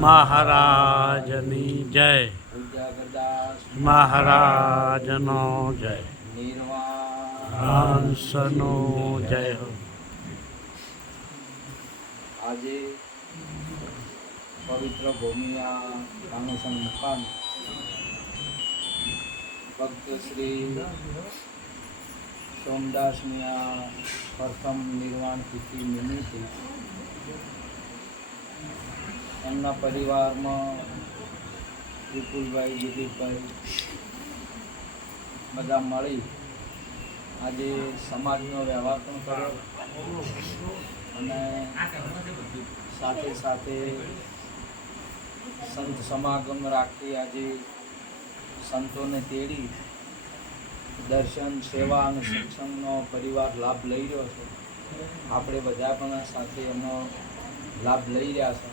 મહારાજની જય. મહારાજનો જય. હંસનો જય હો. આજે પવિત્ર ભૂમિયા કામેશન મુકામ ભક્ત શ્રી સોમદાસની પ્રથમ નિર્વાણ તિથિ નિમિત્તે એમના પરિવારમાં વિપુલભાઈ, દિલીપભાઈ બધા મળી આજે સમાજનો વ્યવહાર પણ કર્યો અને સાથે સાથે સંત સમાગમ રાખી આજે સંતોને તેડી દર્શન, સેવા અને સત્સંગનો પરિવાર લાભ લઈ રહ્યો છે. આપણે બધા પણ સાથે એનો લાભ લઈ રહ્યા છે.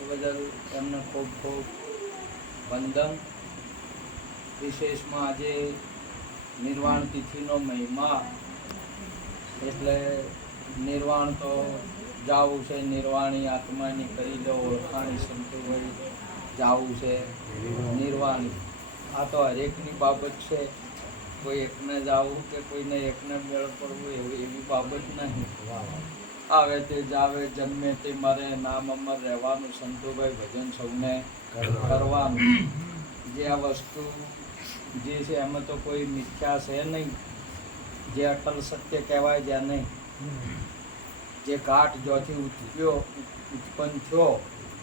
એ બદલ એમને ખૂબ ખૂબ વંદન. વિશેષમાં આજે નિર્વાણ તિથિનો મહિમા એટલે નિર્વાણ તો જાવું છે, નિર્વાણી આત્માની કરી લો ઓળખાણી સંતોભાઈ જાવું છે નિર્વાણી. આ તો હરેકની બાબત છે. કોઈ એકને જાવું કે કોઈને એકને મેળ પડવું એવી બાબત નહીં. આવે તે જાવે, જન્મે તે મરે, નામ અમર રહેવાનું, સંતોભાઈ ભજન સૌને કરવાનું. જે આ વસ્તુ જે છે એમાં તો કોઈ મિથ્યા છે નહીં. જે અટલ સત્ય કહેવાય જ્યાં નહીં. જે ઘાટ જ્યાંથી ઉત્પન્ન થયો,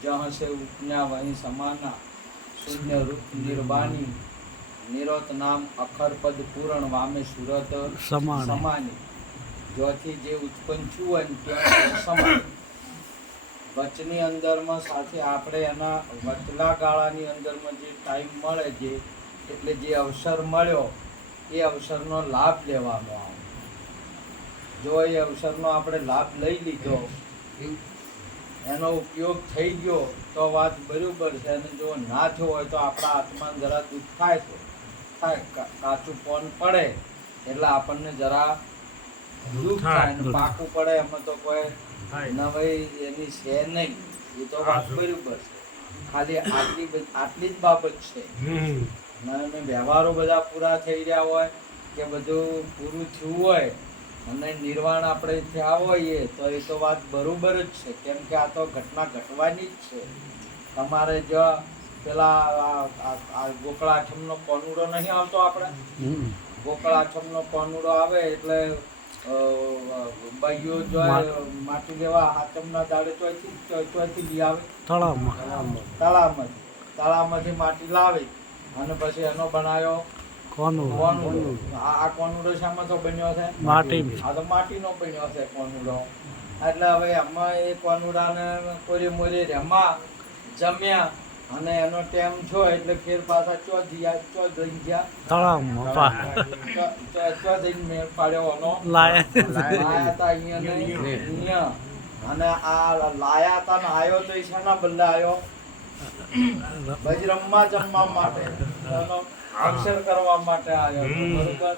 જहाँ से उपन्या वहीं समाना, शून्य रूप निर्वाणी, निरोत नाम अखर पद पूर्ण वामे સુરત સમાની. જ્યાંથી જે ઉત્પન્ન થયું હોય ત્યાં સમાન. વચની અંદરમાં સાથે આપણે એના વચલા ગાળાની અંદરમાં જે ટાઈમ મળે જે એટલે જે અવસર મળ્યો એ અવસરનો લાભ લેવાનો આવે. જો એ અવસરનો આપણે લાભ લઈ લીધો, એનો ઉપયોગ થઈ ગયો તો વાત બરાબર છે. અને જો ના થયો હોય તો આપણા આત્માને જરા દુઃખ થાય છે, કાચું પોન પડે એટલે આપણને જરા દુઃખ થાય. પાકું પડે એમાં તો કોઈ નવાઈ એની છે નહીં. એ તો વાત બરાબર છે. ખાલી આટલી જ બાબત છે. અને વ્યવહારો બધા પૂરા થઈ રહ્યા હોય કે બધું પૂરું થયું હોય અને નિર્વાણ આપણે થયા હોઈએ તો એ તો વાત બરોબર જ છે. કેમ કે આ તો ઘટના ઘટવાની જ છે. તમારે જો પેલા ગોકળાઠમનો કોનુડો નહીં આવતો, આપણે ગોકળાઠમનો કોનુડો આવે એટલે ભાઈઓ જો માટી લેવા હાથમના દાડે ચોથી લઈ આવે તળાવમાંથી માટી લાવે અને પછી એનો બનાવ્યો કોનુડો. આ કોનુડો શામાં તો બન્યો છે? માટી. આ તો માટીનો બન્યો છે કોનુડો. એટલે હવે એમાં એ કોનુડાને કોરી મોરી રેમાં જમ્યા અને એનો ટાઈમ છો એટલે ફેર પાછા ચો જઈ ગયા મેળ પાડ્યો એનો લાયા હતા અહીંયા. અને આ લાયા હતા ને આવ્યો તો શાના બદલે આવ્યો? બજરમમાં જમવા માટે, અક્ષર કરવા માટે આવ્યો. બરોબર.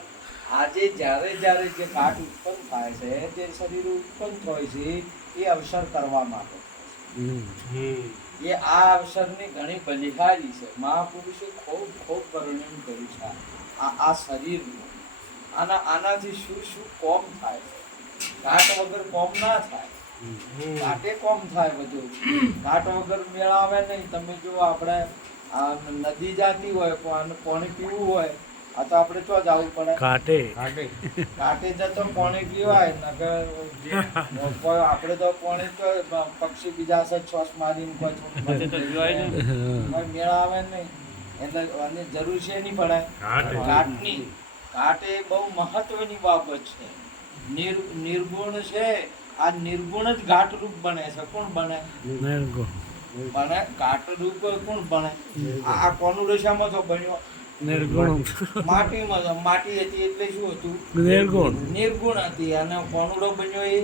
આજે જ્યારે જ્યારે જે ઘાટ ઉત્પન્ન થાય છે, જે શરીર ઉત્પન્ન થાય છે એ અવસર કરવા માટે. એ આ અવસરની ઘણી બલિહારી છે. મહાપુરુષે ખૂબ ખૂબ વર્ણન કર્યું છે આ શરીરનું. આનાથી શું શું કોમ થાય છે? ઘાટ વગર કોમ ના થાય. ઘાટે કોમ થાય બધું. ઘાટ વગર મેળાવે નહીં. તમે જો આપણે નદી જાતી હોય, પાણી પીવું હોય, આ તો આપણે ચો જવું પડે? ઘાટે જતો પાણી પીવાય. આપણે તો પાણી તો પક્ષી બીજા છે શ્વાસ મારીને મેળાવે નહીં. એટલે આની જરૂર છે નહીં પડે ઘાટની. ઘાટ એ બહુ મહત્વની બાબત છે. નિર્ગુણ છે. આ નિર્ગુણ જ ઘાટ રૂપ બને છે. કોણ બને? બને ઘાટ રૂપ કોણ બને? આ કોનું રસામાં તો બન્યો નિર્ગુણ. માટી હતી એટલે શું હતું? નિર્ગુણ હતી. અને કોનુડો બન્યો એ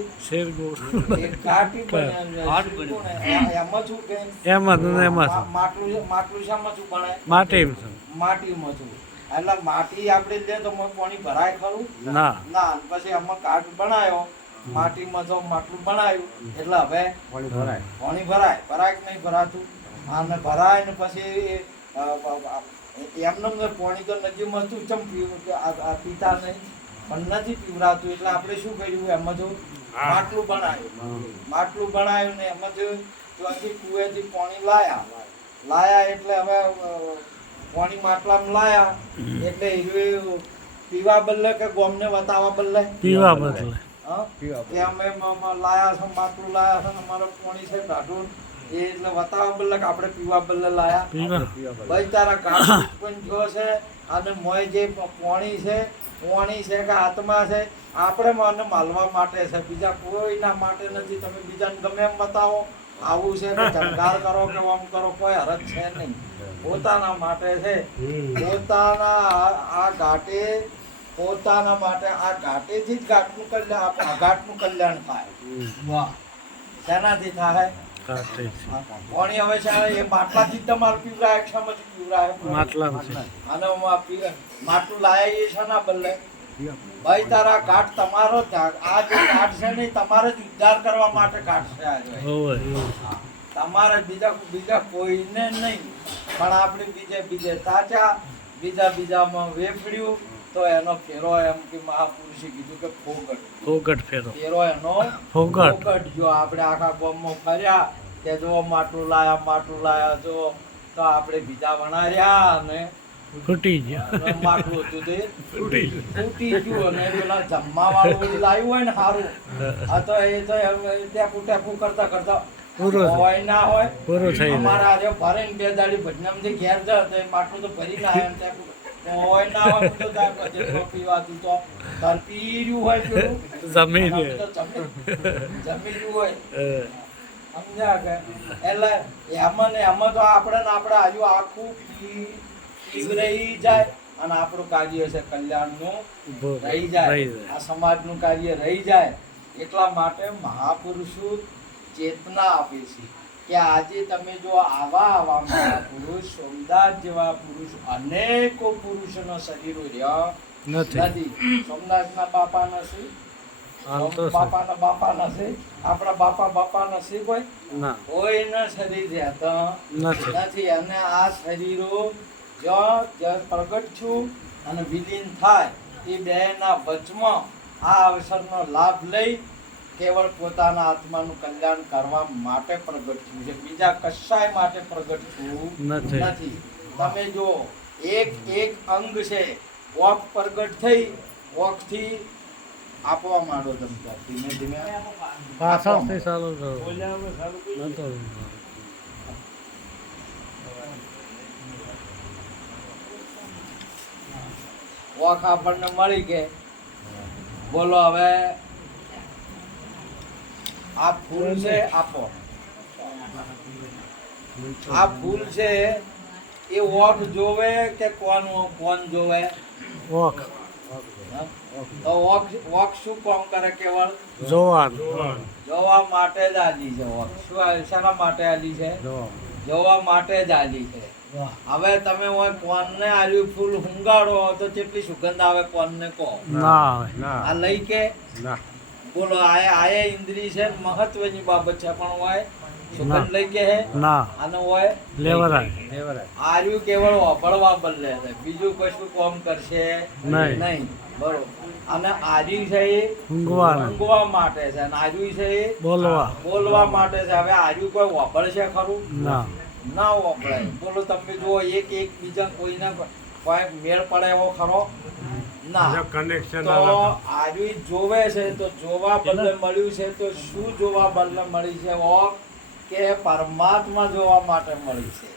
ઘાટી બન્યો. એમાં શું કે માટલું શામાં શું બને? માટીમાં શું? એટલે માટી આપણે લે તો પાણી ભરાય ખરું ના. પછી એમાં ઘાટ બનાવ્યો માટીમાં જો માટલું બનાવ્યું એટલે હવે પાણી ભરાય કે નહીં ભરાતું અને ભરાય ને પછી એમને પાણી તો નદીમાં હતું ચમ પીતા નહીં પણ નથી પીવરાતું એટલે આપણે શું કર્યું એમાં જો માટલું બનાવ્યું ને એમાં જો ત્યાંથી કુવેથી પાણી લાયા એટલે હવે પાણી માટલામાં લાયા એટલે એ પીવા બદલે કે ગોમને વતાવા બદલે પીવા બદલે કે અમે લાયા છે માટલું લાયા છે ને અમારે પાણી છે ઢાઢું એ એટલે વતાવા બદલે કે આપણે પીવા બદલે લાયા ભાઈ તારા કામ પણ જો છે અને મોય જે પાણી છે કે આત્મા છે આપણે મને માલવા માટે છે બીજા કોઈના માટે નથી તમે બીજાને ગમે એમ બતાવો આવું છે કે જંગાર કરો કે આમ કરો કોઈ હરજ છે નહીં પોતાના માટે છે પોતાના માટે આ ઘાટેથી જ ઘાટનું કલ્યાણ થાય વાહ શેનાથી થાય પાણી હવે છે એ માટલાથી જ તમારે પીવરાય ક્ષમથી પીવરાય અને માટલું લાયા એ છે ના બદલે ભાઈ તારા ઘાટ તમારો આ જે ઘાટ છે ને તમારે જ ઉદ્ધાર કરવા માટે ઘાટ છે તમારે બીજા કોઈને નહીં પણ આપણે બીજે તાજા બીજામાં વેફડ્યું તો એનો ફેરો એમ કે મહાપુરુષે કીધું કે ફોગટ ફેરો એનો ફોગટ જો આપણે આખા ગામમાં ફર્યા કે જો માટલું લાયા જો તો આપણે બીજા વણાર્યા અને ફૂટી ગયું માટલું હતું તે ફૂટી ગયું અને પેલા જમવા વાળું લાવ્યું હોય ને સારું આ તો એ તો ટેપુ કરતા હોય ના હોય અમારા આજે ભરે ને 2 દાડી ભજનામાંથી ઘેર જાય તો એ માટલું તો ભરી ના આવે હોય ના હોય તો પીવાતું તો તરપી રહ્યું હોય પેલું જમી રહ્યું હોય સમજ્યા કે એટલે એમાં તો આપણે હજુ આખું રહી જાય અને આપણું કાર્ય છે કલ્યાણનું રહી જાય આ સમાજનું કાર્ય રહી જાય એટલા માટે મહાપુરુષો ચેતના આપે છે કે આજે તમે જો આવા મહાપુરુષ સોમદાસ જેવા પુરુષ અનેકો પુરુષોના શરીરો રહ્યા નથી સોમનાથના બાપા નથી બાપા નથી આપણા બાપા નથી કોઈના શરીર રહેતા નથી અને આ શરીરો જ્યાં પ્રગટ છું અને વિલીન થાય એ બેના વચમાં આ અવસરનો લાભ લઈ કેવળ પોતાના આત્માનું કલ્યાણ કરવા માટે પ્રગટ છું છે બીજા કશાય માટે પ્રગટ છું નથી તમે જો એક અંગ છે વોક પ્રગટ થઈ વોકથી આપવા માંડો તમે ધીમે ધીમે પાછળથી ચાલુ કરો વોક આપણને મળી કે બોલો હવે આ ફૂલ છે આપો આ ફૂલ છે એ વોક જોવે કે કોણ જોવે વોક તો વોક શું કામ કરે કેવળ જોવા માટે જ આલી છે વોક શું શાના માટે આલી છે જોવા માટે જ આલી છે હવે તમે કોણને આલ્યું ફૂલ હુંગાડો તો કેટલી સુગંધ આવે કોણને કહો આ લઈ કે બોલો આ ઇન્દ્રિય છે મહત્વની બાબત છે પણ હોય સુગંધ લઈ કે હે અને હોય આર્યું કેવળ વાપરવા બદલે છે બીજું કશું કામ કરશે નહીં બરોબર અને આર્યું છે એ ઊંઘવા માટે છે અને આર્યું છે એ બોલવા માટે છે હવે આર્યું કોઈ વાપરશે ખરું ના વાપરાય બોલો તમે જુઓ એક બીજા કોઈને કોઈ મેળ પડે એવો ખરો ના તો આર્યું જોવે છે તો જોવા બદલે મળ્યું છે તો શું જોવા બદલે મળી છે કે પરમાત્મા જોવા માટે મળી છે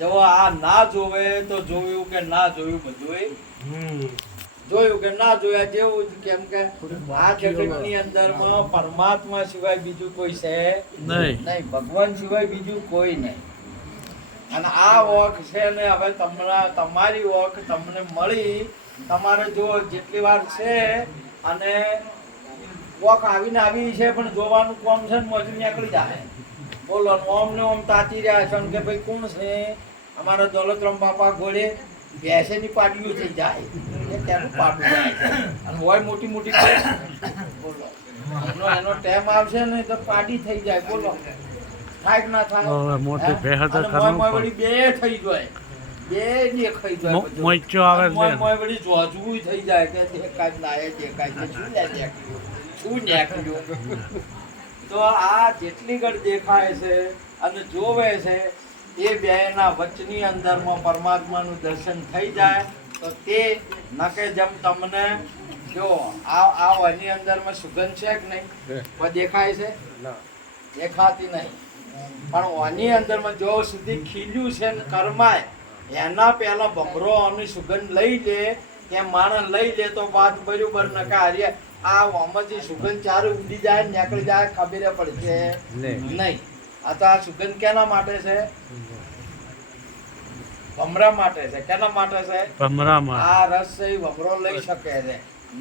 જો આ ના જોવે તો જોયું કે ના જોયું બધું જોયું કે ના જોયા જેવું કેમ કે આ જગતની અંદરમાં પરમાત્મા સિવાય બીજું કોઈ છે નહીં ભગવાન સિવાય બીજું કોઈ નહીં અને આ વોક છે ને હવે તમારી વોક તમને મળી તમારે જો જેટલી વાર છે અને વોક આવી છે પણ જોવાનું કોમ છે ને મોજું નીકળી જાય બોલો ઓમ ને ઓમ તાતી રહ્યા છે કે ભાઈ કોણ છે અમારા દોલતરામ બાપા ઘોડે ભેંસેની પાડીઓ થઈ જાય એ ત્યાંનું પાડું જાય છે અને હોય મોટી બોલો એનો ટાઈમ આવશે ને તો પાર્ટી થઈ જાય. બોલો થાય કે ના થાય? હવે મોટી ભેહ તો અને કરવું મોય પડે. વળી બે થઈ જાય, બે દેખાઈ જાય બધું. મોઈચો આવે અને છે. મોય વળી જોજવું થઈ જાય કે દેખાય ના દેખાય છે શું લે દેખાયું શું દેખાયું. તો આ જેટલી ઘડ દેખાય છે અને જોવે છે એ બેના વચની અંદરમાં પરમાત્માનું દર્શન થઈ જાય તો તે નકે જેમ તમને જો આ વની અંદરમાં સુગંધ છે કે નહીં? કોઈ દેખાય છે? દેખાતી નહીં. પણ ઓની અંદરમાં જો સુધી ખીલ્યું છે ને કરમાય એના પહેલા ભમરો અને સુગંધ લઈ લે કે માણસ લઈ લે તો વાત બરોબર નકા હારીએ આ ઓમાંથી સુગંધ ચારે ઉડી જાય નીકળી જાય ખબર પડશે નહીં. આ તો આ સુગંધ કેના માટે છે? ભમરા માટે છે. કેના માટે છે? ભમરામાં આ રસ છે એ ભમરો લઈ શકે છે.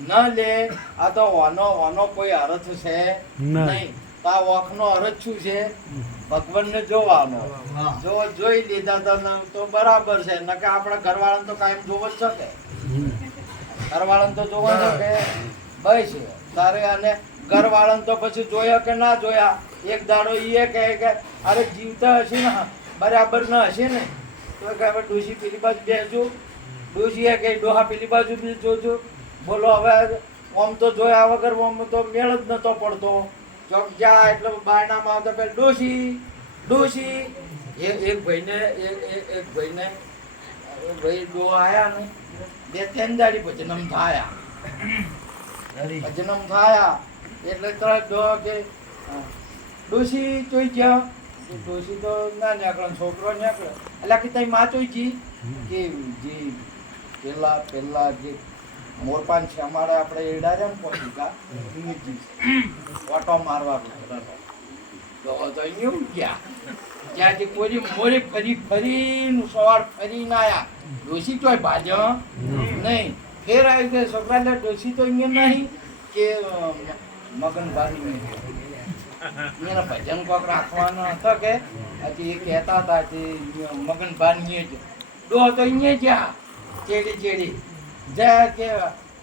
ન લે આ તો ઓનો કોઈ અર્થ છે નહીં. તો આ ઓખનો અર્થ શું છે? ભગવાનને જોવાનો. જો જોઈ લીધા તો બરાબર છે. નકે આપણે ઘરવાળાને તો કાયમ જોવો જ શકે. ઘરવાળાને તો જોવા શકે ભાઈ છે તારે. અને ઘરવાળાને તો પછી જોયા કે ના જોયા એક દાડો એ કહે કે અરે જીવતા હશે ને બરાબર ન હશે ને તો કે હવે ડોશી પેલી બાજુ બેસજો. ડોશી કે ડોહા પેલી બાજુ બી જોજો. બોલો હવે આમ તો જોયા વગર આમ તો મેળ જ નતો પડતો. ચોક જાય એટલે બાયણામાં આવતા પેલા ડોશી ડોશી એક ભાઈને ભાઈ ડોહા આયા ને બે ત્રણ દાડી ભજનમ થાયા એટલે તરત ડોહા કે ડોશી ચોઈ ગયા. ડોશી તો ના નીકળે છોકરો નીકળે એટલે કે તઈ માં ચોઈ જી કે જી પેલા જે મોરપાન છે અમારે આપણે એડા છે ને પોતિકા ઓટો મારવાનો ડોહો તો અહીંયા ગયા. ત્યાંથી કોઈ મોરે ફરી સવાર ફરીને આયા. ડોશી તોય ભાજો નહીં. ફેર આવી ગયા છોકરાને ડોશી તો અહીંયા નહીં કે મગન બાની એના ભજન કોક રાખવાનો હતો કે હજી એ કહેતા હતા કે મગન બાની જ ડોહો તો અહીંયા જ્યાં ચેડી જ્યાં કે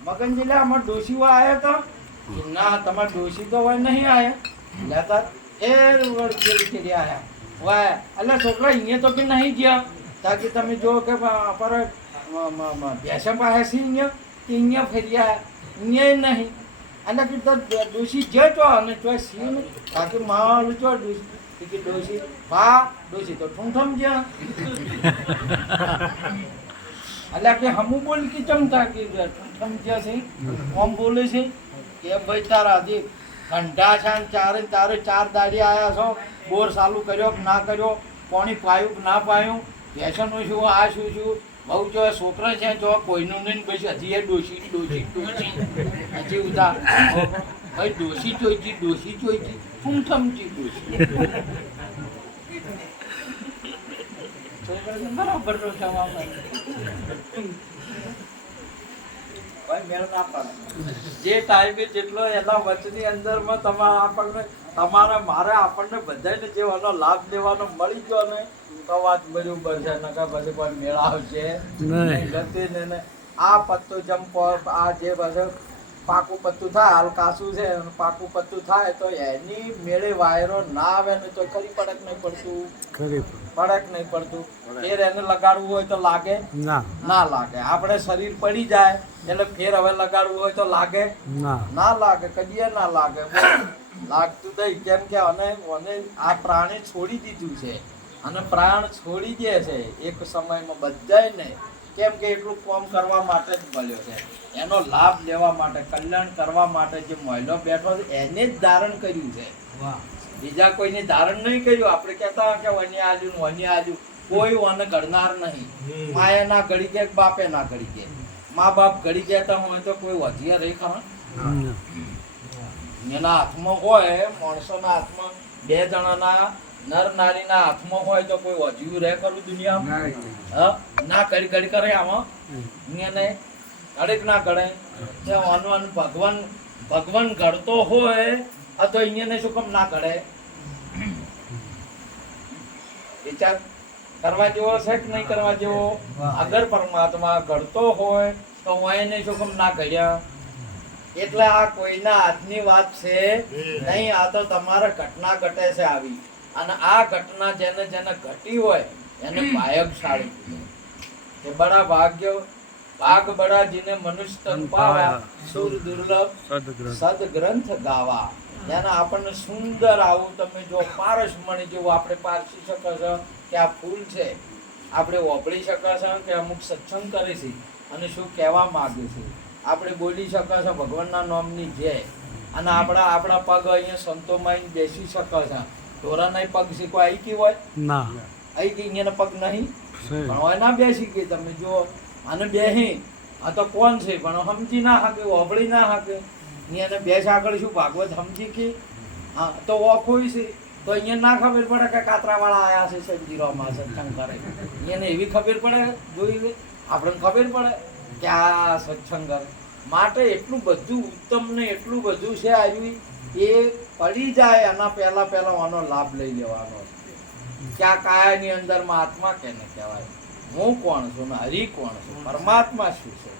મગન જિલ્લા અમારે ડોશીઓ આવ્યા તો ના તમારા ડોશી તો હોય નહીં આવ્યા લેતા એ ચેડી આવ્યા વાય એટલે છોકરા અહીંયા તો કે નહીં ગયા તાકી તમે જો કે પર ભેંસા પાસે છે અહીંયા કે અહીંયા ફર્યા અહીંયા નહીં એટલે કે તો ડોશી જતો અને તો સી ને તાકી માલ ચો ડોશી કે ડોશી ભા ડોશી તો ઠૂંઠમ જ્યાં એટલે કે હમું બોલ કે ચમતા કે ઠૂંઠમ જ્યાં છે આમ બોલે છે કે ભાઈ તારા હજી ઘંટા છે તારે ચાર દાડી આવ્યા છો બોર ચાલુ કર્યો કે ના કર્યો પાણી પાયું કે ના પાયું ભેંસનું શું આ શું બહુ જો છોકરા છે જો કોઈનું નહીં પછી હજી એ ડોશી હજી ઉધા ભાઈ ડોશી ચોઈજી ઠૂંઠમજી ડોશી છોકરા બરાબર તો જવાબ જે ટાઈમે જેટલો એના વચની અંદરમાં તમારા મારે આપણને બધાને જે એનો લાભ લેવાનો મળી ગયો ને તો વાત બરોબર છે. નકા પછી કોઈ મેળા આવશે નહીં. આ પત્તું જેમ આ જે પછી પાકું પત્તું થાય હાલ કાસું છે પાકું પત્તું થાય તો એની મેળે વાયરો ના આવે ને તો ખરી પડક નહીં પડતું. ફેર એને લગાડવું હોય તો લાગે ના લાગે. આપણે શરીર પડી જાય એટલે ફેર હવે લગાડવું હોય તો લાગે ના લાગે કદીએ ના લાગે લાગતું નહીં. કેમ કે અને આ પ્રાણી છોડી દીધું છે અને પ્રાણ છોડી દે છે એક સમયમાં બધાય ને. કેમ કે એટલું કામ કરવા માટે જ મળ્યો છે. એનો લાભ લેવા માટે કલ્યાણ કરવા માટે જે મહિલો બેઠો છે એને જ ધારણ કર્યું છે. બીજા કોઈને ધારણ નહીં કર્યું. આપણે કહેતા કે વન્ય આજુ કોઈ વન ઘડનાર નહીં. માએ ના ઘડી કે બાપે ના ઘડી કે મા બાપ ઘડી જતા હોય તો કોઈ વધ્યા રહી ખરા? એના હાથમાં હોય માણસોના હાથમાં બે જણાના નર નારીના હાથમાં હોય તો કોઈ વધ્યું રહે કરું દુનિયામાં? ના ઘડી ઘડી કરે આમાં એને ઘડીક ના ઘડે. ભગવાન ઘડતો હોય તો અહીંયા શું કામ ના ઘડે? વિચાર કરવા જેવો છે કે નહીં કરવા જેવો? અગર પરમાત્મા ઘડતો હોય તો એને શું કામ ના ઘડ્યા? એટલે આ કોઈના હાથની વાત છે નહીં, આ તો તમારે ઘટના ઘટે છે આવી, અને આ ઘટના જેને જેને ઘટી હોય એને ભાગ્યશાળી કહેવાય કે બડા ભાગ બડા જીને મનુષ્ય તન પાવા, સુર દુર્લભ સદગ્રંથ ગાવા. જેને આપણને સુંદર આવું તમે જો પારસમણી જેવું આપણે પારસી શકો છો કે આ ફૂલ છે, આપણે ઓગળી શકો છો કે અમુક સત્સંગ કરે છે અને શું કહેવા માંગે છે, આપણે બોલી શકો છો ભગવાનના નામની જય, અને આપણા પગ અહીંયા સંતોમાં બેસી શકો છો. ઢોરાના પગ શીખવા આવી ગઈ હોય ના, આવી ગઈ, અહીંયા પગ નહીં પણ હોય ના બેસી ગઈ. તમે જો આને બેહી આ તો કોણ છે પણ સમજી ના શકે, ઓગળી ના શકે. અહીંયા બેસ આગળ શું ભાગવત સમજી કે હા તો ઓખોય છે તો અહીંયા ના ખબર પડે કે કાતરાવાળા આયા છે સંજીરોમાં સત્સંગ કરે, અહીંયા એવી ખબર પડે, જોઈ આપણને ખબર પડે કે આ સત્સંગ કરે. માટે એટલું બધું ઉત્તમ ને એટલું બધું છે આવ્યું, એ પડી જાય એના પહેલા આનો લાભ લઈ લેવાનો કે આ કાયાની અંદરમાં આત્મા કેને કહેવાય, હું કોણ છું ને હરિ કોણ છું, પરમાત્મા શું છે,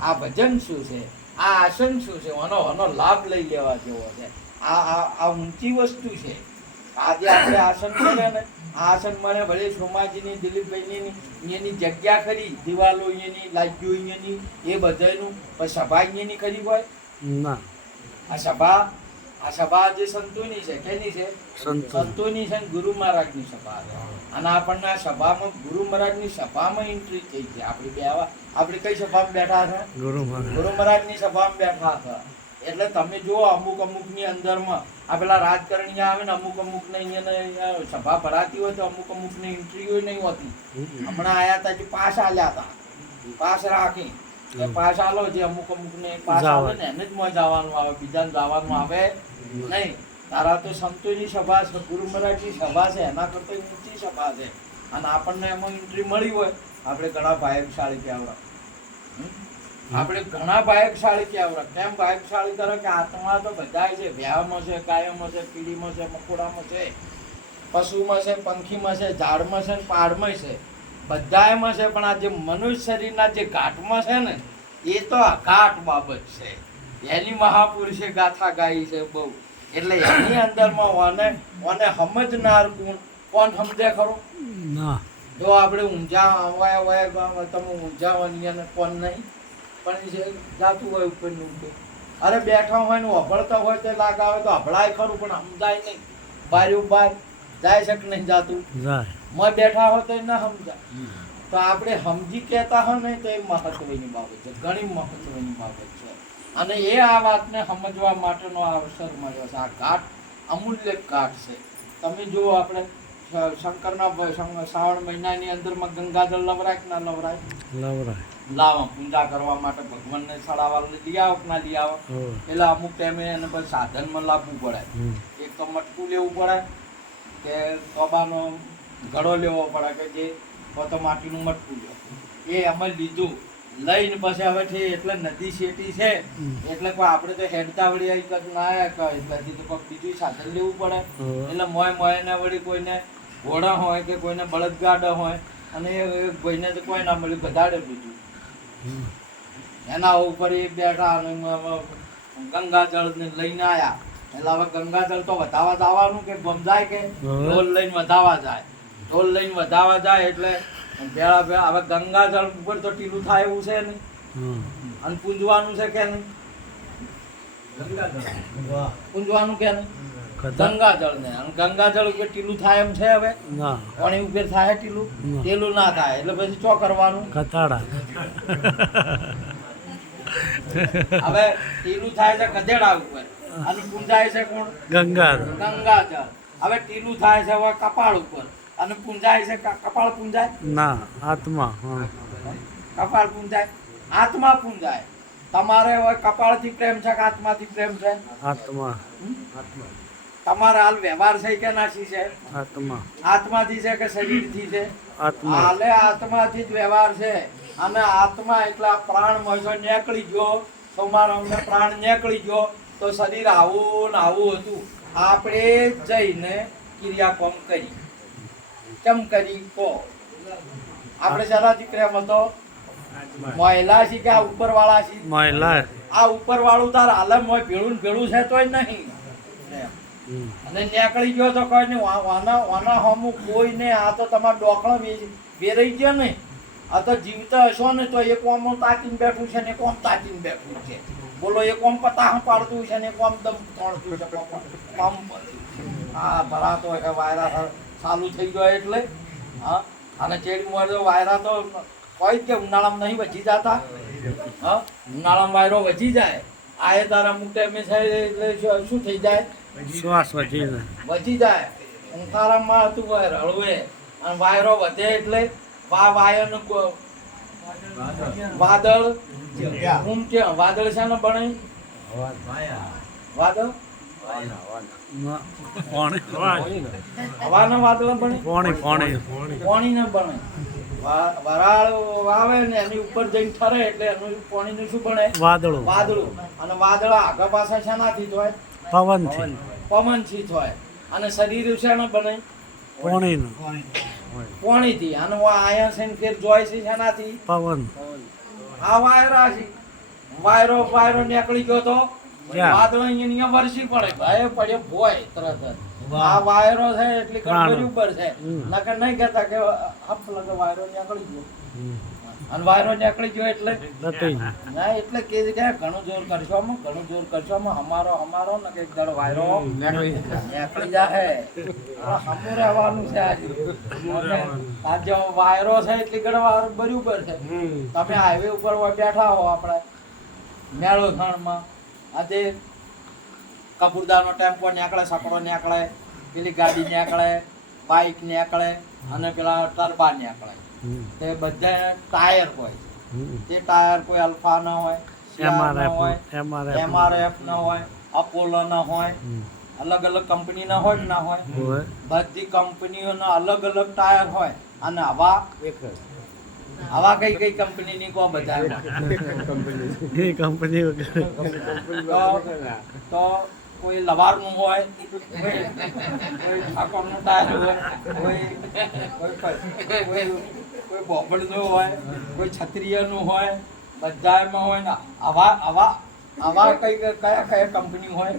આ ભજન શું છે, આ આસન શું છે, આનો લાભ લઈ લેવા જેવો છે. આ ઊંચી વસ્તુ છે. આજે આપણે આસન મળે ને, આ આસન મળે ભલે સોમાજીની દિલીપભાઈની એની જગ્યા ખરી, દિવાલો અહીંયાની લાગ્યો અહીંયાની એ બધાનું, પણ સભા અહીંયાની ખરી હોય ના. આ સભા જે સંતોની છે કેની છે? સંતોની છે, ગુરુ મહારાજની સભા છે. અને આપણને આ સભામાં ગુરુ મહારાજની સભામાં એન્ટ્રી થઈ છે. આપણે કઈ સભામાં બેઠા છે? ગુરુ મહારાજની સભામાં બેઠા હતા. એટલે તમે જો અમુકની અંદરમાં આ પેલા રાજકારણી આવે ને, અમુક ને અહીંયા સભા ભરાતી હોય તો અમુક ની એન્ટ્રી હોય નહીં હોતી. હમણાં આયા હતા, પાસ આલ્યા હતા, પાસ રાખી પાસ આલો, જે અમુક ને પાસ આવે ને એને જ મજા આવવાનું આવે, બીજાને જવાનું આવે નહીં. તારા તો સંતોની સભા છે, ગુરુ મહારાજની સભા છે, એના કરતા ઊંચી સભા છે, અને આપણને એમાં એન્ટ્રી મળી હોય, આપણે ઘણા ભાગ્યશાળી કહેવાય. આપણે ઘણા ભાગ્યશાળી કહેવાય. કેમ ભાગ્યશાળી કરે કે આત્મા તો બધા છે, વ્યામાં છે, કાયમાં છે, કીડીમાં છે, મકોડામાં છે, પશુમાં છે, પંખીમાં છે, ઝાડમાં છે, પહાડમાં છે, બધામાં છે. પણ આ જે મનુષ્ય શરીરના જે ઘાટમાં છે ને, એ તો અઘાટ બાબત છે. એની મહાપુરુષે ગાથા ગાઈ છે બહુ. એટલે એની અંદરમાં ઓને સમજનાર કોણ સમજે ખરો? ના. જો આપણે ઊંઝા તમે ઊંઝા વનિયાને કોણ નહીં, પણ છે જાતું હોય ઉપરનું ઉપર. અરે બેઠા હોય ને અભળતા હોય તો લાગ આવે તો અભળાય ખરું, પણ સમજાય નહીં. બાર જાય છે કે નહીં જાતું? મેં બેઠા હોય તો ના સમજાય. તો આપણે સમજી કહેતા હોય ને તો એ મહત્વની બાબત છે, ઘણી મહત્વની બાબત છે. અને એ આ વાતને સમજવા માટેનો અવસર મળ્યો છે. આ ઘાટ અમૂલ્ય ઘાટ છે. તમે જુઓ, આપણે શંકરના શ્રાવણ મહિનાની અંદરમાં ગંગાજળ લવરાય કે ના લવરાય? લાવો પૂજા કરવા માટે ભગવાનને ચડાવવા લઈ આવો કે ના લઈ આવો? એટલે અમુક ટાઈમે એને પછી સાધનમાં લાવવું પડે. એક તો મટકું લેવું પડે, કે તોબાનો ઘડો લેવો પડે, કે જે તો માટીનું મટકું લે એ અમે લીધું. લઈને પછી હવે છે એટલે નદી શેટી છે, એટલે કોઈ આપણે તો હેડતા વળી આવી ના એટલેથી તો કોઈ બીજું સાધન લેવું પડે. એટલે મોયને વળી કોઈને ઘોડા હોય કે કોઈને બળદગાડા હોય, અને એ ભાઈને તો કોઈ ના મળ્યું, ગધાડે બીજું. એના ઉપર એ બેઠા અને ગંગાજળ ને લઈને આયા. એટલે હવે ગંગાજળ તો વધાવા જવાનું કે ગમજાય કે ઢોલ લઈને વધાવા જાય. ઢોલ લઈને વધાવા જાય એટલે ભેળા હવે ગંગાજળ ઉપર તો ટીલું થાય એવું છે ને, અને પૂંજવાનું છે કે નહીં? પૂંજવાનું કે નહીં? ગંગાજળ ને, અને ગંગાજળ ઉપર ટીલું થાય એમ છે? હવે પાણી ઉપર થાય ટીલું? ટીલું ના થાય એટલે પછી ચો કરવાનું? હવે ટીલું થાય છે ગધેડા ઉપર, અને પૂંજાય છે કોણ? ગંગાજળ. હવે ટીલું થાય છે હવે કપાળ ઉપર, અને પૂંજાય છે કપાળ પૂંજાય? ના, આત્મા. કપાળ પૂંજાય, આત્મા પૂંજાય. તમારે હવે કપાળથી પ્રેમ છે કે આત્માથી પ્રેમ છે? આત્મા. તમારે હાલ વ્યવહાર છે કે નાસી છે? આત્મા. આત્માથી છે કે શરીરથી છે? હાલે આત્માથી જ વ્યવહાર છે. અને આત્મા એટલા પ્રાણ મળશો નીકળી ગયો, તમારો અમને પ્રાણ નીકળી ગયો તો શરીર આવું ને આવું હતું. આપણે જઈને ક્રિયાકોમ કરી. કેમ કરી કહો? આપણે શાના દીકરા હતો? મહિલા છીએ કે ઉપર વાળા છીએ? મહિલા. આ ઉપરવાળું તાર હાલમ હોય ભેળું ને ભેળું છે તોય નહીં એમ. અને નીકળી ગયો તો કોઈ નહીં વાના હમું કોઈ નહીં. આ તો તમારા ડોકળા વેરાઈ ગયા ને. આ તો જીવતા હશો ને તો એક ઓમ તાકીને બેઠું છે ને એક ઓમ તાકીને બેઠું છે. બોલો એક ઓમ પતાહ પાડતું છે ને એક ઓમ દમ તોડતું છે. હા ભરાતો હોય વાયરા ચાલુ થઈ ગયો એટલે. હા અને ચેડી મળે વાયરા તો કોઈ કે ઉનાળામાં નહીં વધી જતા. હા ઉનાળામાં વાયરો વધી જાય. આ એ તારા અમુક ટાઈમે છે એટલે શું થઈ જાય? શ્વાસ વધી જાય. વધી જાય. ઉનાળામાં હતું વાયર હળવે અને વાયરો વધે એટલે વાયરનું વાદળ ઉમટે. વાદળ શાનો બને? વાદળ હવાના વાદળ બને? પાણી ના બને. વરાળ વાવે ને એની ઉપર જઈને ઠરે એટલે એનું પાણીનું શું બને? વાદળો. વાદળું. અને વાદળ આગળ પાછા શાનાથી થાય? પવનથી. પવનથી થાય. અને શરીર શાનો બને? પાણીનું. પાણીથી. અને આયા છે ફેર જોય છે શાનાથી? પવન. આ વાયરા છે. વાયરો નીકળી ગયો તો ક્યાં? વાદળ અહીંયા વરસી પડે. ભાઈ પડે ભોય તરત જ. આ વાયરો છે એટલી કડબરી ઉપર છે. નકર નહીં કહેતા કે આપ લગે વાયરો નીકળી ગયો. અને વાયરો નીકળી ગયો એટલે ના એટલે કે ઘણું જોર કરશોમાં અમારો ને કે દાડો વાયરો નીકળી જાય. હમું રહેવાનું છે આજે. આજે વાયરો છે એટલી ગણ બરોબર છે. તમે હાઈવે ઉપર બેઠા હો આપણે મેળો થાણમાં. આજે કપૂરદાનો ટેમ્પો નીકળે, સકડો નીકળે, પેલી ગાડી નીકળે, બાઇક નીકળે અને પેલા ટરબા નીકળે. તે બધા ટાયર હોય. તે ટાયર કોઈ અલ્ફા ના હોય, MRF ના હોય, અપોલો ના હોય, અલગ અલગ કંપની ના હોય કે ના હોય? બધી કંપનીઓના અલગ અલગ ટાયર હોય. અને હવા કઈ કંપનીની કો બધા? તો કોઈ લવારનું હોય, કોઈ ઠાકોરનું ટાયર હોય, કોઈ બોબડનું હોય, કોઈ ક્ષત્રિયનું હોય, બધામાં હોય ને. આવા કયા કંપની હોય?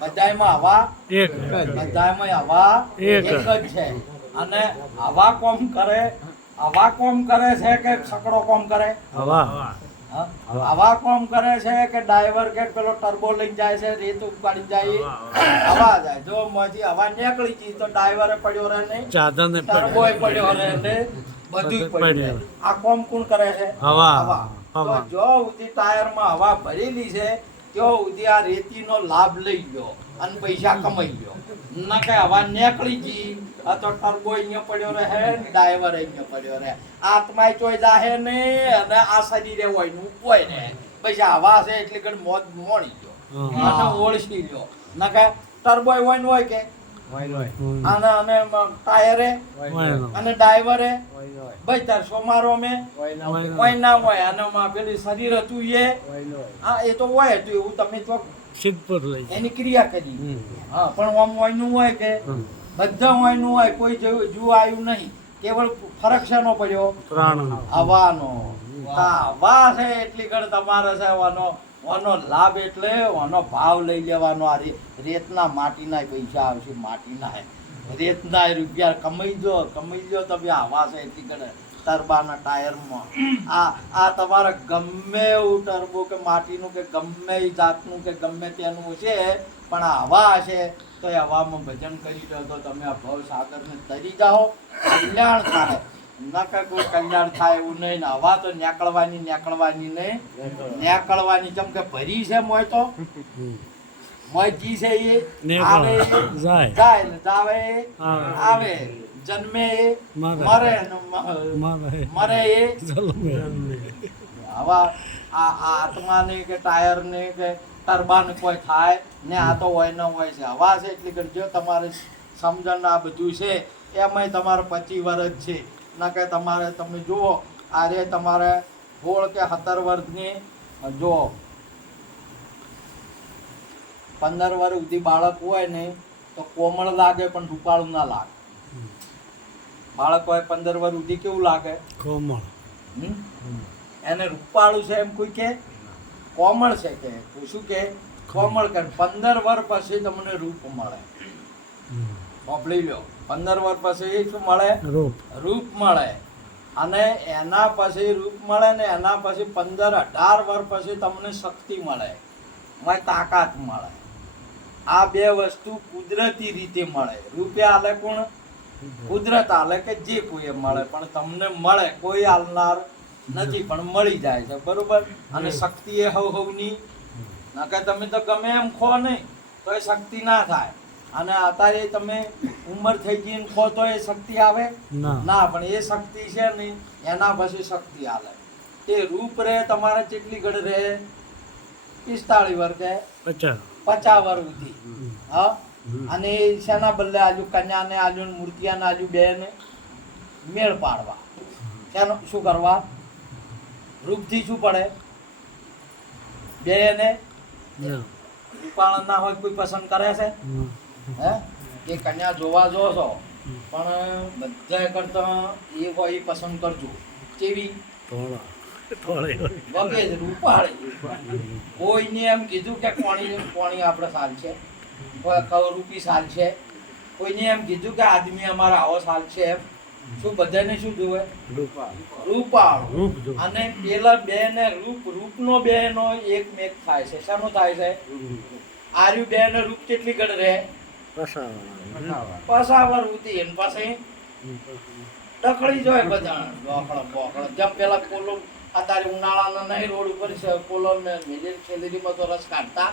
બધામાં હવા એક જ છે. અને આવા કોમ કરે છે કે સકડો કોમ કરે? આવા કોમ કરે છે કે ડ્રાઈવર કે પેલો ટર્બો લઈને જાય છે, રેત ઉપાડી જાય, હવા જાય. જો મોથી હવા નીકળી ગઈ તો ડ્રાઈવરે પડ્યો રહે નહીં, ટર્બો પડ્યો રહે ને બધું પડ્યું. આ કોમ કોણ કરે છે? હવા. તો જો સુધી ટાયરમાં હવા ભરેલી છે ત્યાં સુધી આ રેતીનો લાભ લઈ ગયો અને પૈસા કમાઈ ગયો. ના કે હવા નીકળી ગઈ તો ટર્બો અહીંયા પડ્યો રહે, ડ્રાઈવર અહીંયા પડ્યો રહે. આત્મા ચોઈ જાહે ને અને આ શરીરે હોય નું હોય ને. પછી હવા છે એટલે કે મોત મોણી ગયો અને ઓળસી ગયો. ના કે ટર્બો હોય ને હોય કે અને ટાયરે અને ડ્રાઈવરે ભાઈ તાર સોમારો મેં કોઈ ના હોય. અને પેલી શરીર હતું એ તો હોય હતું એવું તમે તો એની ક્રિયા કરી. હા પણ આમ હોયનું હોય કે બધા હોયનું હોય, કોઈ જુઓ આવ્યું નહીં. કેવળ ફરક શેનો પડ્યો? હવાનો. હવા છે એટલી ઘડ તમારે છે આનો લાભ એટલે આનો ભાવ લઈ લેવાનો. આ રેતના માટીના પૈસા આવશે, માટીના રેતના રૂપિયા કમાઈ જો તમે હવા છે એટલી ઘડ ટર્બાના ટાયરમાં. આ તમારે ગમે એવું ટર્બો કે માટીનું કે ગમે એ જાતનું કે ગમે તેનું છે પણ આ હવા હશે તો એ હવામાં ભજન કરી દો તો તમે આ ભવ સાગરને તરી જાઓ, કલ્યાણ થાય. ના કે કોઈ કલ્યાણ થાય એવું નહીં. ને હવા તો નીકળવાની નહીં, નીકળવાની જેમ કે ભરી છે મોય તો મોય જી છે એ આવે આવે જન્મે મરે એ હવા. આ આત્માને કે ટાયરને કે ટર્બાને કોઈ થાય ને આ તો હોય ન હોય છે. હવા છે એટલી કરજો તમારે સમજણ. આ બધું છે એમાંય તમારે 25 વર્ષ છે. ના કે તમારે તમે જુઓ આરે તમારે 16 કે 17 વર્ષની જુઓ 15 વર્ષ સુધી બાળક હોય ને તો કોમળ લાગે પણ રૂપાળું ના લાગે. બાળક હોય 15 વર્ષ સુધી કેવું લાગે? કોમળ. એને રૂપાળું છે એમ કોઈ કે કોમળ છે કે શું કે કોમળ કે 15 વર્ષ પછી તમને રૂપ મળે. સાંભળી લો, 15 વર્ષ પછી શું મળે? રૂપ મળે. અને એના પછી રૂપ મળે ને એના પછી 15-18 વર્ષ પછી તમને શક્તિ મળે, તાકાત મળે. આ બે વસ્તુ કુદરતી રીતે મળે. રૂપિયા આલે કોણ? કુદરત આલે કે જે કોઈ મળે, પણ તમને મળે, કોઈ આલનાર નથી પણ મળી જાય છે, બરોબર. અને શક્તિ એ હવની નકે તમે તો ગમે એમ ખો નહીં તો એ શક્તિ ના થાય. અને અત્યારે તમે ઉંમર થઈ ગઈ ખો તો એ શક્તિ આવે ના, પણ એ શક્તિ છે ને એના પછી શક્તિ આલે. તે રૂપ રે તમારે કેટલી ઘડ રહે? 45 વર્ષ કે 50 વર્ષ સુધી. હા, અને શેના બદલે આજુ કન્યાને આજુ મૂર્તિયાને આજુ બેને મેળ પાડવા. શેનો શું કરવા? રૂપથી શું પડે? બેને રૂપાળા ના હોય કોઈ પસંદ કરે છે? હે, એ કન્યા જોવા જો છો, પણ બધા કરતા એ હોય એ પસંદ કરજો. કેવી? વગેરે રૂપાળી. કોઈને એમ કીધું કે કોણી આપણે સાલ છે, રૂપી સાલ છે. કોઈને એમ કીધું કે આદમી અમારા આવો સાલ છે એમ. શું બધાને શું જોવે? રૂપાળ. અને પેલા બે ને રૂપનો બે નો એક મેક થાય છે. શાનો થાય છે? આર્યુ બે ને રૂપ કેટલી ઘડ રહે? 50 વર્ષ સુધી. એન પાસે ટકડી જોય બધા બોકળો. જેમ પેલા કોલો અત્યારે ઉનાળાના નહીં રોડ ઉપર કોલો ને સેલેરીમાં તો રસ કાઢતા,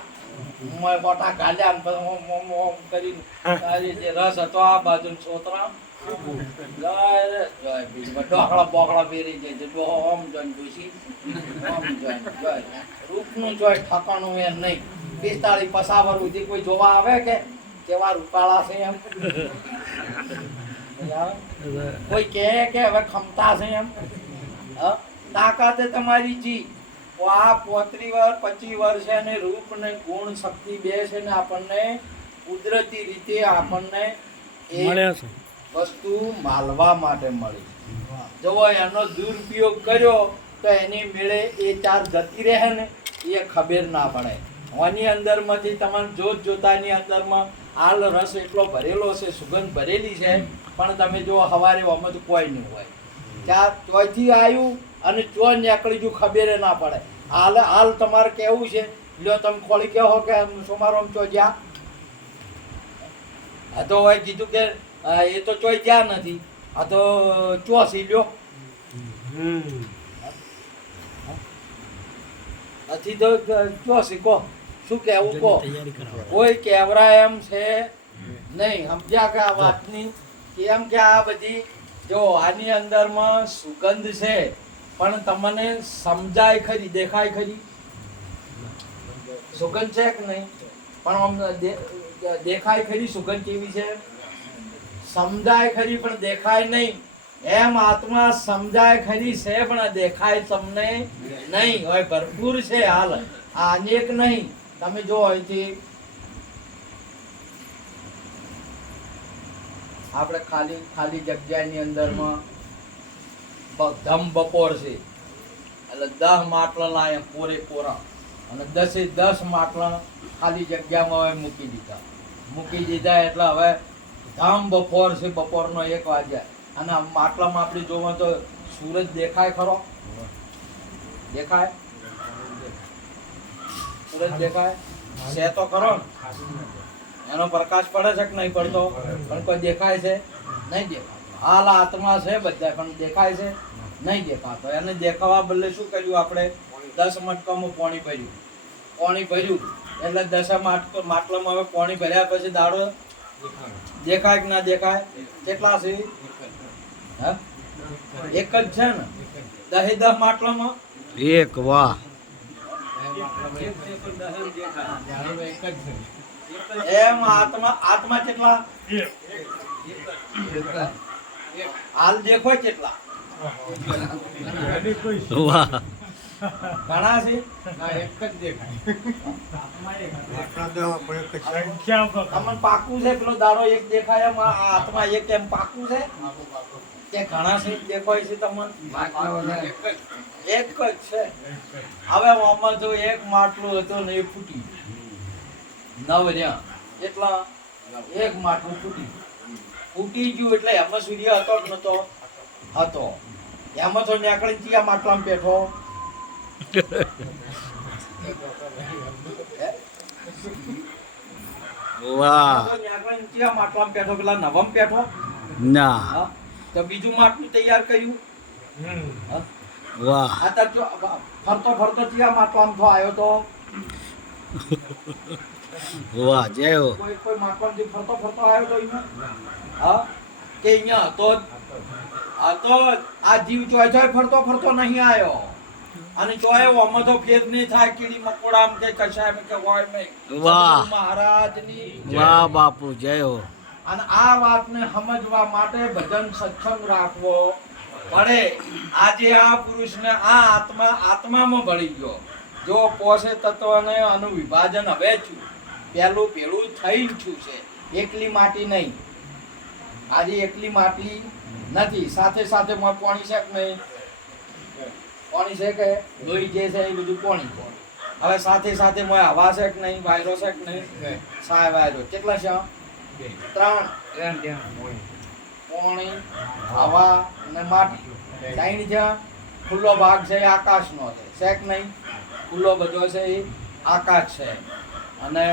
મોટા કાઢ્યા કરીને જે રસ હતો આ બાજુ છોતરા ઢોકળા બોકળા ફેરી જાય. ઓમ જોઈને ડોસી રૂપનું જોઈ ઠકાણું એમ નહીં. 45-50 વર્ષ સુધી કોઈ જોવા આવે કે કેવા રૂપાળા છે એમ? કોઈ કે હવે ખમતા છે એમ? તાકાત તમારી જી આ 35 વર્ષ 25 વર્ષ છે ને રૂપ ને ગુણ શક્તિ બે છે ને આપણને કુદરતી રીતે આપણને વસ્તુ માલવા માટે મળી. જો એનો દુરુપયોગ કર્યો તો એની મેળે એ ચાર જતી રહે ને એ ખબર ના પડે. આની અંદરમાંથી તમારે જોતાની અંદરમાં આલ રસ એટલો ભરેલો છે, સુગંધ ભરેલી છે, પણ તમે જો હવારે આમાં તો કોઈ નહીં હોય. ચાર ચોથી આવ્યું અને ચો નીકળી ગયું ખબર ના પડે. હાલ તમારે કેવું છે? લ્યો તમે ખોલી કહો કે સોમારો ચો જ્યાં આ તો હોય કીધું કે એ તો ચોઈ જ્યાં નથી, આ તો ચોસી લ્યો નથી તો ચોસી કહો. શું કેવું કહો? કોઈ કેવરા એમ છે નહીં. સમજ્યા કે આ વાતની? કેમ કે આ બધી જો આની અંદરમાં સુગંધ છે, પણ તમને સમજાય ખરી, દેખાય ખરી? સુગંધ છે કે નહીં? પણ આમ દેખાય ખરી? સુગંધ કેવી છે? સમજાય ખરી પણ દેખાય નહીં. એમ આત્મા સમજાય ખરી છે પણ દેખાય તમને નહીં. હોય ભરપૂર છે હાલ, આ અનેક નહીં. તમે જો અહીંથી આપણે ખાલી જગ્યાની અંદરમાં ધમ બપોર છે એટલે 10 માટલા લાયા પૂરેપૂરા, અને 10 માટલા ખાલી જગ્યામાં હવે મૂકી દીધા. એટલે હવે ધમ બપોર છે, બપોરનો 1 વાગ્યા. અને માટલામાં આપણે જોવો તો સૂરજ દેખાય ખરો? દેખાય? સૂરજ દેખાય છે તો ખરો ને? એનો પ્રકાશ પડે છે કે નહીં પડતો? પણ કોઈ દેખાય છે? નહીં દેખાતો. હાલ આત્મા છે બધા, પણ દેખાય છે? નહીં દેખાતો. એને દેખાવા બદલે શું કર્યું આપણે? 10 મટકામાં પાણી ભર્યું. એટલે 10 માટલામાં હવે પાણી ભર્યા પછી દાડો દેખાય કે ના દેખાય? કેટલા છે? એક જ છે ને? 10 માટલામાં એક. વાહ. એમ આત્મા કેટલા? હાલ દેખો કેટલા? વાહ. ઘણા છે? પાકું છે પેલો દાડો એક દેખાય એમ આત્મા એક એમ પાકું છે? કે ઘણા છે દેખાય છે તમને? એક જ છે. હવે આમાં જો એક માટલું હતું ને એ ફૂટી નવ રહ્યા એટલા એક માટલું ફૂટી ગયું એટલે એમાં સૂર્ય હતો કે નતો? હતો. એમાં તો નીકળી ત્યાં માટલામાં બેઠો વાહ ત્યાં માટલામાં બેઠો પેલા નવમ બેઠો ના હા તો બીજું માટલું તૈયાર કર્યું વાહ આ તો ફરતો ફરતો ત્યાં માટલામાં તો આવ્યો તો વાહ જય હો કોઈ માટલામાંથી ફરતો ફરતો આવ્યો તો અહીંયા હા કે અહીંયા હતો આ તો આ જીવ ચોય ચોય ફરતો ફરતો નહીં આવ્યો અને ચોય ઓમાં તો ફેર નહીં થાય કીડી મકોડા કે કશાય કે હોય નહીં વાહ. મહારાજની વાહ બાપુ જય હો અને આ વાતને સમજવા માટે ભજન સત્સંગ રાખવો પડે. આજે આ પુરુષને આ આત્મામાં ભળી ગયો. જો પોષે તત્વને આનું વિભાજન હવે થયું પેલું થઈ છું છે. એકલી માટી નહીં. આજે એકલી માટી નથી. સાથે સાથે પાણી છે કે નહીં? પાણી છે કે લોહી જે છે એ બધું પાણી. હવે સાથે સાથે હવા છે કે નહીં? વાયરો છે કે નહીં? સાય વાયરો કેટલા છે? ત્રણ. પાણી, હવા અને માટી. ત્રણ છે. ખુલ્લો ભાગ છે એ આકાશનો છે કે નહીં? ખુલ્લો બધો છે એ આકાશ છે. અને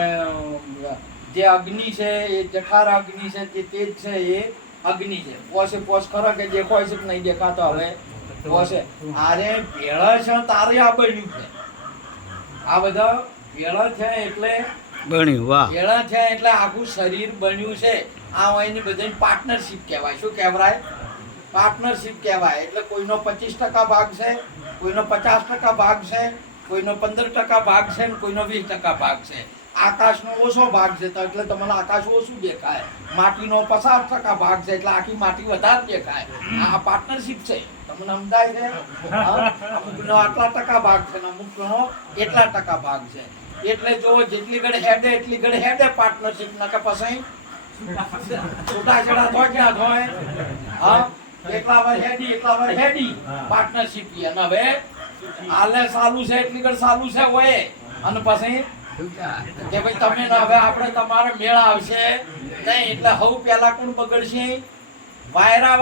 જે અગ્નિ છે એ જઠાર અગ્નિ છે તે તેજ છે એ અગ્નિ છે. પોષ ખરો કે દેખાય છે કે નહીં દેખાતો? હવે પોષે આરે ભેળા છે તારે આ બન્યું છે. આ બધા ભેળા છે એટલે બન્યું વાહ ભેળા છે એટલે આખું શરીર બન્યું છે. આ હોય ને બધાની પાર્ટનરશિપ કહેવાય. શું કહેવાય? પાર્ટનરશિપ કહેવાય. એટલે કોઈનો 25% ભાગ છે, કોઈનો 50% ભાગ છે, કોઈનો 15% ભાગ છે ને કોઈનો 20% ભાગ છે. આકાશનો ઓછો ભાગ છે તો એટલે તમને આકાશ ઓછું દેખાય. માટીનો 50% ભાગ છે એટલે આખી માટી વધારે દેખાય. આ પાર્ટનરશિપ છે. તમને સમજાય છે? અમુકનો આટલા ટકા ભાગ છે ને અમુકનો એટલા ટકા ભાગ છે. એટલે જો જેટલી ઘડે હેડે પાર્ટનરશિપ ના કે પછી છૂટાછેડા તો ક્યાં થાય? હા એકલા વાર હેડી પાર્ટનરશિપ અને હવે હાલે સાલું છે એટલી ઘડ સાલું છે હોય અને પછી કે ભાઈ તમે હવે આપણે તમારે મેળ આવશે નહીં એટલે હવ પેલા કોણ બગડશે? વાયરા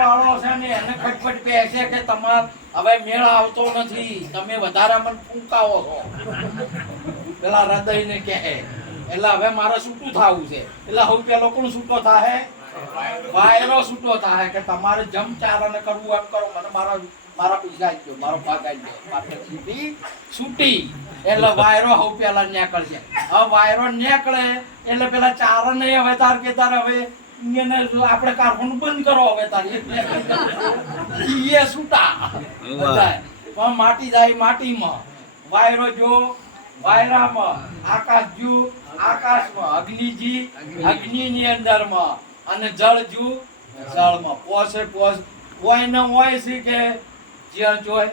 વાળો છે ને એને ખટપટ બેસે કે તમાર હવે મેળ આવતો નથી, તમે વધારે મને ફૂંકાવો છો પેલા હૃદયને કહે. એટલે હવે મારે છૂટું થવું છે. એટલે હવે પેલો કોણ છૂટો થાય? વાયરો છૂટો થાય કે તમારે જમ ચારણ કરવું એમ કરો, મને મારા પૈસા આપજો, મારો ભાગ આપજો. પાર્ટનરશિપ છૂટી એટલે વાયરો હવે પેલા નીકળશે. હવે વાયરો નીકળે એટલે પેલા ચારણ નહીં હવે તાર કે તાર હવે આપણે કારખાનું બંધ કરો હવે તારી એ છૂટા બધા માટી જાય માટીમાં, વાયરો જો વાયરામાં, આકાશ જો આકાશમાં, અગ્નિજી અગ્નિની અંદરમાં અને જળ જો જળમાં. પોષે હોય ને હોય છે કે જ્યાં જોય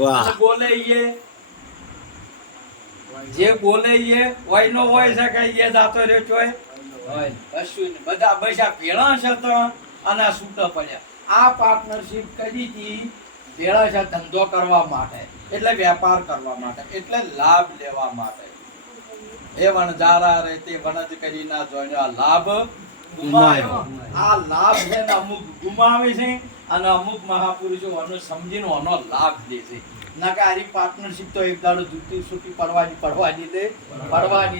વાહ બોલે જે બોલે હોય નો હોય છે કે એ જાતો રહ્યો ચોય બધા પૈસા ભેળા છે તો અને છૂટા પડ્યા. આ પાર્ટનરશિપ કરી હતી ભેળા છે ધંધો કરવા માટે, એટલે વેપાર કરવા માટે, એટલે લાભ લેવા માટે. એ વણજારા રે તે વણજ કરી ના જોયો લાભ ગુમાયો. આ લાભ છે ને અમુક ગુમાવે છે અને અમુક મહાપુરુષો આનો સમજીને આનો લાભ લે છે. ના કે આરી પાર્ટનરશિપ તો એક દાડો જૂતી છૂટી પડવાની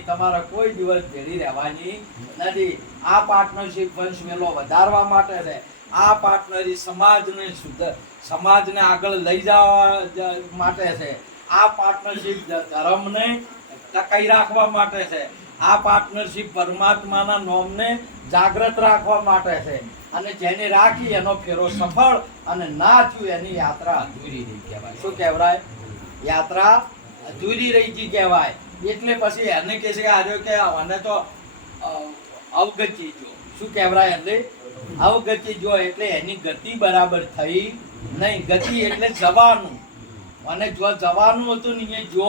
તમારે કોઈ દિવસ ભેળી રહેવાની નથી. આ પાર્ટનરશિપ વંશ મેલો વધારવા માટે છે. આ પાર્ટનરી સમાજને આગળ લઈ જવા માટે છે. આ પાર્ટનરશિપ ધર્મને ટકાઈ રાખવા માટે છે. આ પાર્ટનરશિપ પરમાત્માના નામને જાગૃત રાખવા માટે છે. અને જેને રાખી એનો ફેરો સફળ અને ના થયું એની યાત્રા અધૂરી રહી કહેવાય. શું કહેવાય? યાત્રા અધૂરી રહી ગઈ કહેવાય. એટલે પછી એને કહે છે આજે કે મને તો અવગતિ જો. શું કહેવાય? એટલે અવગતિ જો એટલે એની ગતિ બરાબર થઈ નહીં. ગતિ એટલે જવાનું, અને જો જવાનું હતું ને એ જો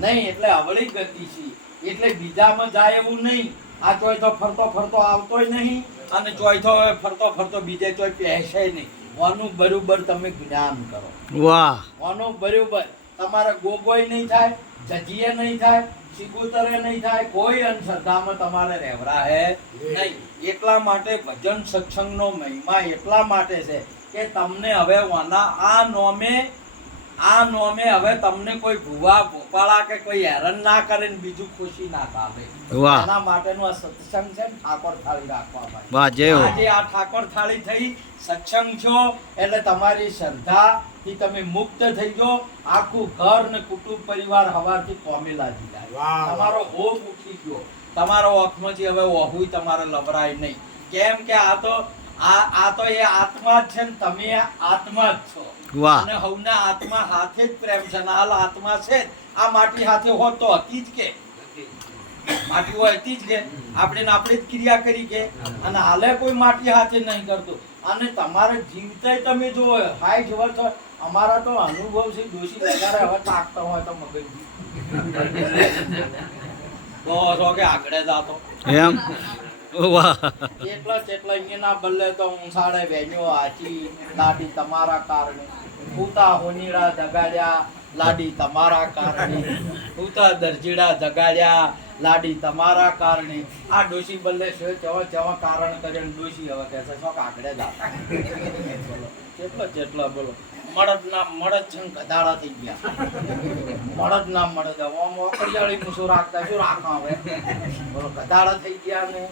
નહીં એટલે અવળી ગતિ છે. એટલે બીજામાં જાય એવું નહીં, આ ચોય તો ફરતો ફરતો આવતોય નહીં અને ચોય તો હવે ફરતો ફરતો બીજે ચોય પહેશે નહીં. આનું બરોબર તમે જ્ઞાન કરો. વાહ આનું બરોબર તમારે ગોગોય નહીં થાય, જજીએ નહીં થાય, સિગુતરે નહીં થાય, કોઈ અંધશ્રદ્ધામાં તમારે રહેવરા હે નહીં. એટલા માટે ભજન સત્સંગનો મહિમા એટલા માટે છે કે તમને હવે આ નોમે હવે તમને કોઈ ભૂવા ભોપાળા કે કોઈ હેરાન ના કરે ને બીજું ખુશી ના પામે. વાહ. એના માટેનો આ સત્સંગ છે ને ઠાકોર થાળી રાખવા માટે. વાહ જય હો આજે આ ઠાકોર થાળી થઈ સત્સંગ છો એટલે તમારી શ્રદ્ધા થી તમે મુક્ત થઈ ગયો. આખું ઘર ને કુટુંબ પરિવાર હવારથી કોમે લાગી જાય. તમારો હોપ ઉઠી ગયો. તમારો આંખમાંથી હવે ઓહુય તમારે લબરાય નહીં. કેમ કે આ તો એ આત્મા જ છે ને તમે આત્મા જ છો. વાહ અને હવના આત્મા હાથે જ પ્રેમ છે ને હાલ આત્મા છે જ. આ માટી હાથે હોત તો હતી જ કે માટી હોય હતી જ કે આપણે જ ક્રિયા કરી કે અને હાલે કોઈ માટી હાથે નહીં કરતું. અને તમારે જીવતાય તમે જો હાય જવા તો અમારા તો અનુભવ છે. દોષી લગારે હવે તાકતા હોય તો મગજ તો કે આગળ જાતો એમ વાહ એટલા અહીંયાના બલ્લે તો ઊંસાડે વેણ્યો આચી લાડી તમારા કારણે ઉતા હોનીડા જગાડ્યા લાડી તમારા કારણે ઉતા દરજીડા જગાડ્યા લાડી તમારા કારણે. આ ડોશી બલ્લે છે ચવા કારણ કરીને ડોશી હવે કહે છે શોક આગળ જાતા. કેટલો બોલો મળદ છે ને ગધાડા થઈ ગયા. મળદ ના મળદ ઓમ ઓકળિયાળી મૂછો રાખતા શું રાખા હવે બોલો ગધાડા થઈ ગયા ને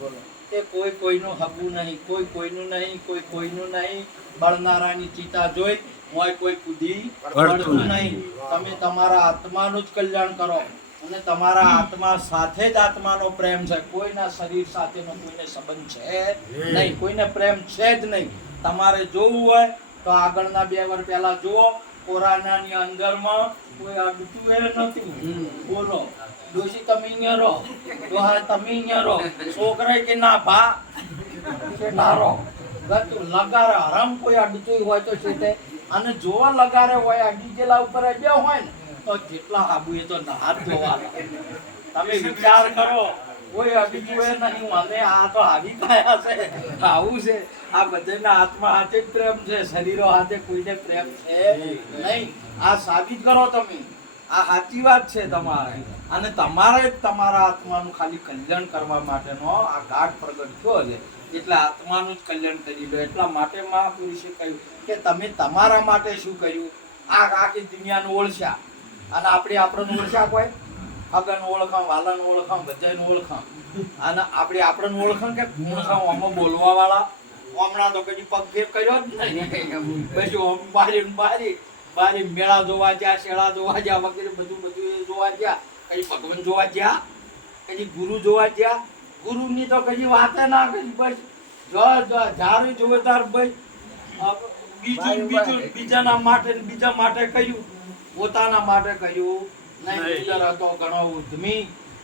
બોલો કે કોઈનું હગું નહીં, કોઈનું નહીં, કોઈનું નહીં. બળનારાની ચિતા જોઈ મોય કોઈ કૂદી પડતું નહીં. તમે તમારા આત્માનું જ કલ્યાણ કરો અને તમારા આત્મા સાથે જ આત્માનો પ્રેમ છે. કોઈના શરીર સાથેનો કોઈને સંબંધ છે નહીં, કોઈને પ્રેમ છે જ નહીં. તમારે જોવું હોય તો આગળના 2 વર્ષ પહેલા જુઓ. કોરોનાની અંદરમાં કોઈ અડતું એ નથી. બોલો ડોશી તમે અહીંયા રહો, ડોહા તમે અહીંયા રહો, છોકરા કે ના ભા કે ના રહો. લગારે હરામ કોઈ અડતું હોય તો છે અને જોવા લગારે હોય આ ડીજેલા ઉપર બે હોય ને તો જેટલા આબુ એ તો હાથ ધોવા. તમે વિચાર કરો કોઈ અડીજું એ નહીં. અમે આ તો આવી ગયા છે. આવું છે આ બધાના આત્મા હાથે જ પ્રેમ છે. શરીરો હાથે કોઈને પ્રેમ છે નહીં. આ સાબિત કરો તમે. આ સાચી વાત છે તમારે. અને તમારે જ તમારા આત્માનું ખાલી કલ્યાણ કરવા માટેનો આ ઘાટ પ્રગટ થયો છે. એટલે આત્માનું જ કલ્યાણ કરી લો. એટલા માટે મહાપુરુષે કહ્યું કે તમે તમારા માટે શું કર્યું. આ આખી દુનિયાનું ઓળખ્યા અને આપણને ઓળખ્યા કોઈ અગન ઓળખાણ, વાલન ઓળખાણ, બધાને ઓળખાણ. અને આપણને ઓળખાણ કે ઓળખાણ આમાં બોલવા વાળા હમણાં તો કદી પગ ફેર કર્યો જ નહીં. પછી બારી મેળા જોવા ગયા, શેળા જોવા ગયા વગેરે બધું જોવા ગયા. કઈ ભગવાન જોવા ગયા, કઈ ગુરુ જોવા ગયા. ગુરુની તો કઈ વાતે ના કરી. બસ જ્યારે જોવે તાર ભાઈ બીજા માટે કર્યું, પોતાના માટે કર્યું નહીં. દર હતો ઘણો ઉદ્યમી,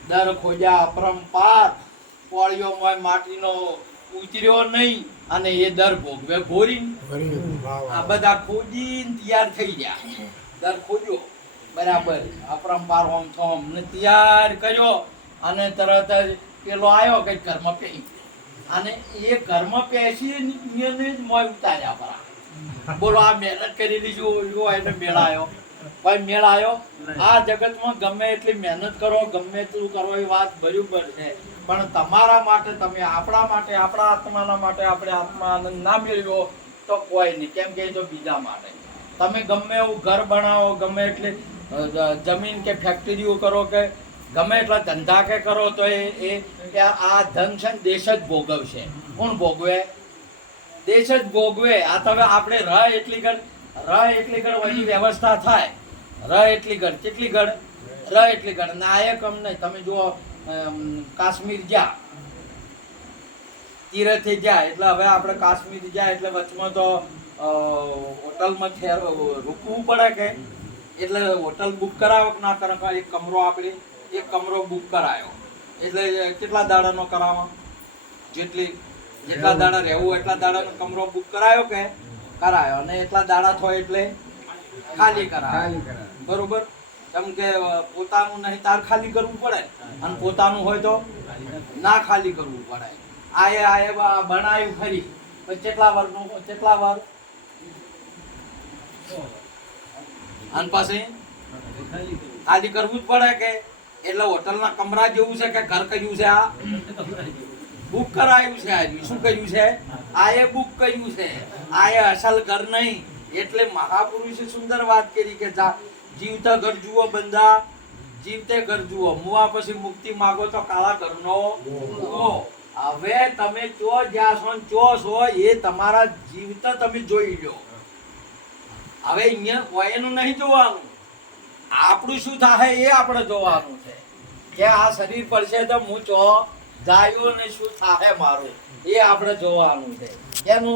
દર ખોજ્યા અપરંપાર, પોળિયો મોય માટીનો ઉતર્યો નહીં અને એ દર ભોગવે ભોરી. આ બધા ખોજીને તૈયાર થઈ ગયા. દર ખોજ્યો બરાબર અપરંપાર હોમ થોમ ને તૈયાર કર્યો અને તરત જ પેલો આવ્યો કઈ કર્મ પેઈ અને એ કર્મ પેસી જ મોય ઉતાર્યા પરા. બોલો આ મહેનત કરી લીધું એને મેળાયો ભાઈ મેળાયો. આ જગતમાં ગમે એટલી મહેનત કરો, ગમે એટલું કરો એ વાત બરાબર છે. પણ તમારા માટે, તમે આપણા માટે, આપણા આત્માના માટે આપણે આત્મા આનંદ ના મેળવ્યો તો કોઈ નહીં. કેમ કે તો બીજા માટે તમે ગમે એવું ઘર બનાવો, ગમે એટલી જમીન કે ફેક્ટરીઓ કરો કે ગમે એટલા ધંધા કે કરો તો એ આ ધન છે ને દેશ જ ભોગવશે. કોણ ભોગવે? દેશ જ ભોગવે. આ તમે આપણે એટલી ઘડ વળી વ્યવસ્થા થાય. એટલી ઘડ કેટલી ઘડ એટલી ઘડ ના એ કમ નહીં. તમે જુઓ કાશ્મીર ગયા, તીરથે ગયા એટલે હવે આપણે કાશ્મીર ગયા એટલે વચમાં તો હોટલમાં રૂકવું પડે કે એટલે હોટલ બુક કરાવો કે ના કરાવો. એક કમરો બુક કરાયો એટલે કેટલા દાડાનો કરાવો? જેટલા દાડા રહેવું એટલા દાડાનો કમરો બુક કરાયો કે કરાયો અને એટલા દાડા થાય એટલે ખાલી કરાયો. બરોબર. કેમ કે પોતાનું નહીં તાર ખાલી કરવું પડે અને પોતાનું હોય તો ના ખાલી કરવું પડે. આયે બનાવ્યું ખરી પછી કેટલા વાર અને પછી ખાલી કરવું જ પડે કે એટલે હોટલના કમરા જેવું છે કે ઘર કર્યું છે? આ બુક કરાયું છે. આજે શું કર્યું છે? આયે બુક કર્યું છે. આયે અસલ ઘર નહીં. એટલે મહાપુરુષે સુંદર વાત કરી કે જીવતા ઘર જુઓ બંધા, જીવતે ઘર જુઓ, મુવા પછી મુક્તિ માગો તો કાળા ઘરનો ભૂવો. હવે તમે ચો જ્યાં છો એ તમારા જીવતા તમે જોઈ લો. હવે અહીંયા એનું નહીં જોવાનું, આપણું શું થાય એ આપણે જોવાનું છે કે આ શરીર પડશે તો હું ચો જાયો ને શું થાય મારું એ આપણે જોવાનું છે. એનું